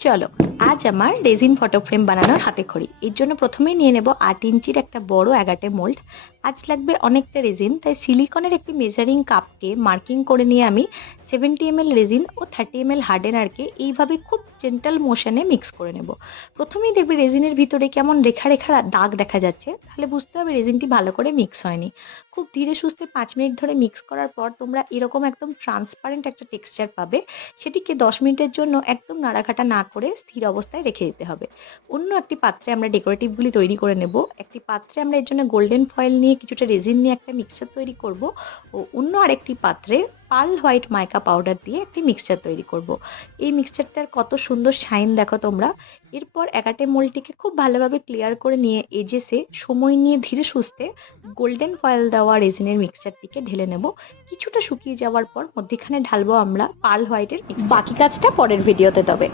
চলো, আজ আমার রেজিন ফটো ফ্রেম বানানোর হাতে খড়ি। এর জন্য প্রথমেই নিয়ে নেব 8 ইঞ্চির একটা বড় অ্যাগাটে মোল্ড। আজ লাগবে অনেকটা রেজিন, তাই সিলিকনের একটি মেজারিং কাপকে মার্কিং করে নিয়ে আমি 70 ml রেজিন ও 30 ml হার্ডেনারকে এইভাবে খুব জেন্টাল মোশনে মিক্স করে নেব। প্রথমেই দেখবে রেজিনের ভিতরে কেমন রেখা রেখা দাগ দেখা যাচ্ছে, তাহলে বুঝতে হবে রেজিনটি ভালো করে মিক্স হয়নি। খুব ধীরে সুস্থে 5 মিনিট ধরে মিক্স করার পর তোমরা এরকম একদম ট্রান্সপারেন্ট একটা টেক্সচার পাবে। সেটিকে 10 মিনিটের জন্য একদম নাড়াঘাটা না করে স্থির অবস্থায় রেখে দিতে হবে। অন্য একটি পাত্রে আমরা ডেকোরেটিভগুলি তৈরি করে নেব। একটি পাত্রে আমরা এর জন্য গোল্ডেন ফয়েল নিয়ে কিছুটা রেজিন নিয়ে একটা মিক্সচার তৈরি করব, ও অন্য আরেকটি পাত্রে পার্ল হোয়াইট মাইকা পাউডার দিয়ে একটি মিক্সচার তৈরি করব। এই মিক্সচারটার কত সুন্দর শাইন দেখো তোমরা। এরপর একাটে মোলটিকে খুব ভালোভাবে ক্লিয়ার করে নিয়ে এজেসে সময় নিয়ে ধীরে সুস্থে গোল্ডেন ফয়েল দেওয়া রেজিনের মিক্সচারটিকে ঢেলে নেব। কিছুটা শুকিয়ে যাওয়ার পর মধ্যিখানে ঢালবো আমরা পার্ল হোয়াইটের মিক্সচার। বাকি কাজটা পরের ভিডিওতে তবে।